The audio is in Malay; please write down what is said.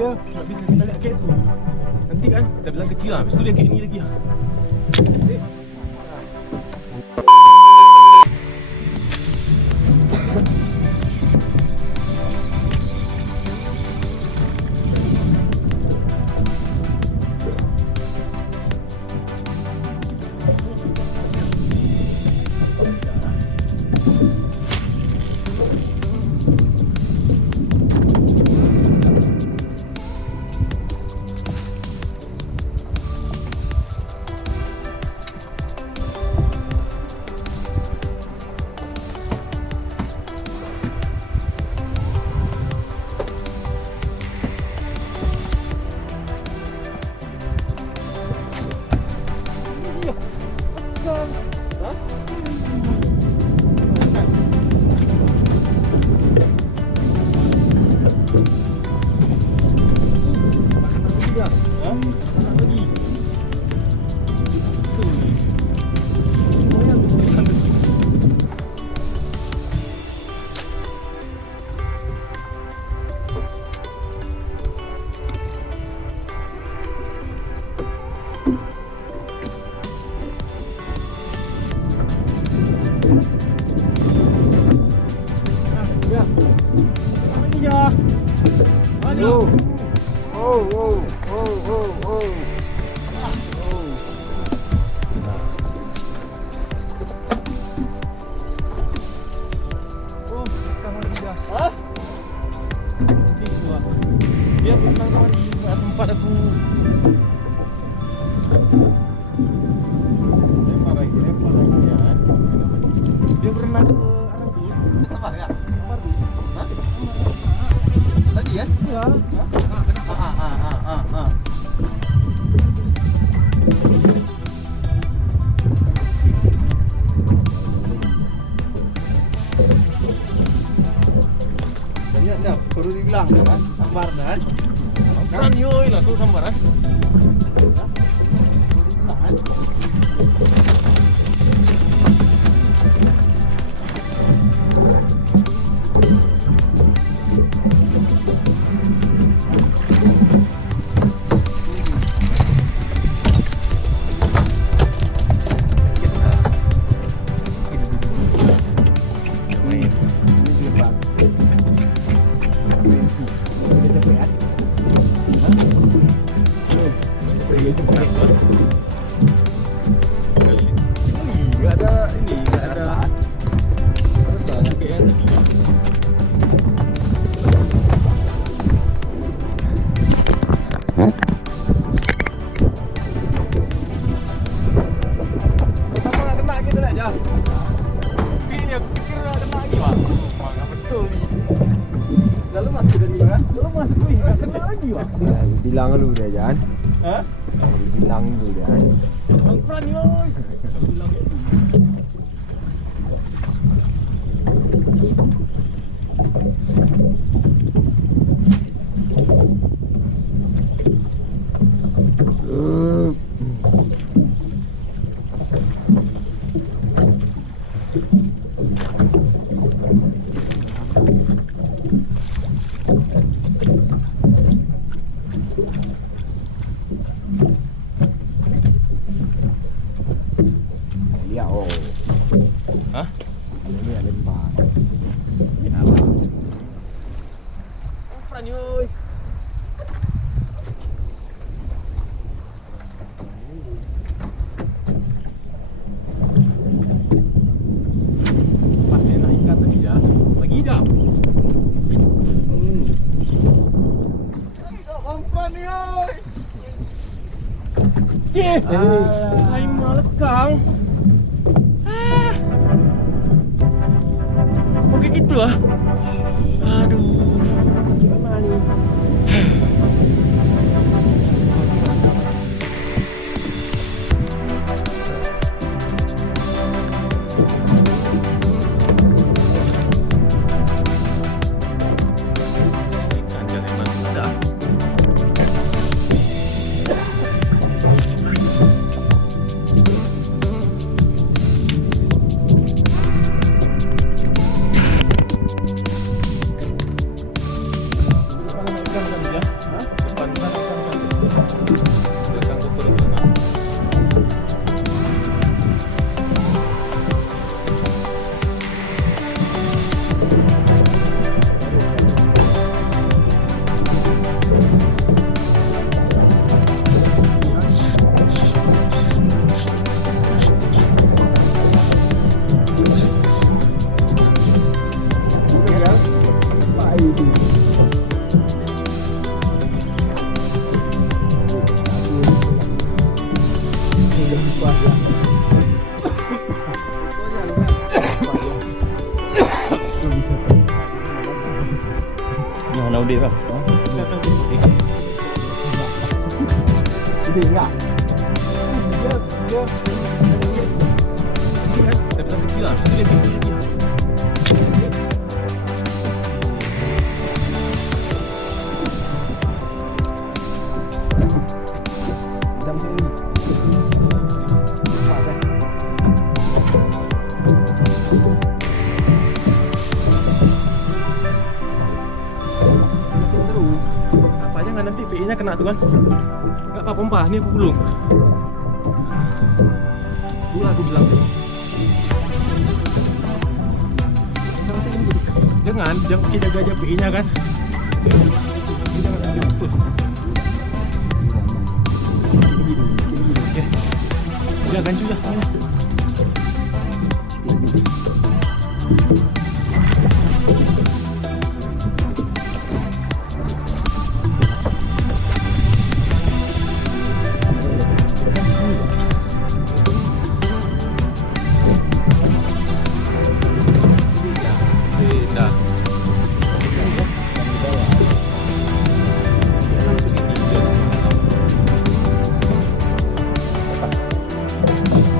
dia nak bisa kita lihat cat tu. Nanti kan kita bilang kecil lah. Habis tu dia cat ni lagi lah. Dia pernah sempat aku lempar lagi ya. Dia pernah ke arah tu. Lempar ya? Lempar tu. Hah? Tadi ya? Ya. Kenapa? Banyak perlu dibilang kan? Sambar kan? Sambaran yoi lah, suruh sambaran. Bilang dulu dia Jan. Hah? Bilang dulu Jan. Bang Pran ni oi. Kalau bilang gitu. Cik, hai malekang. Oke gitu ah. Aduh, gimana nih? Jangan audit lah. Ini enggak. Dia Tapi kecil lah. Dia kecil lagi. Apa jangan nanti PE-nya kena tu kan. Enggak apa pompa, ni aku gulung. Dulu aku bilang tu. Jangan kita jaga PE-nya kan. Jangan sampai putus. Okey. Dah gancu dah. Dah. Langsung ini je.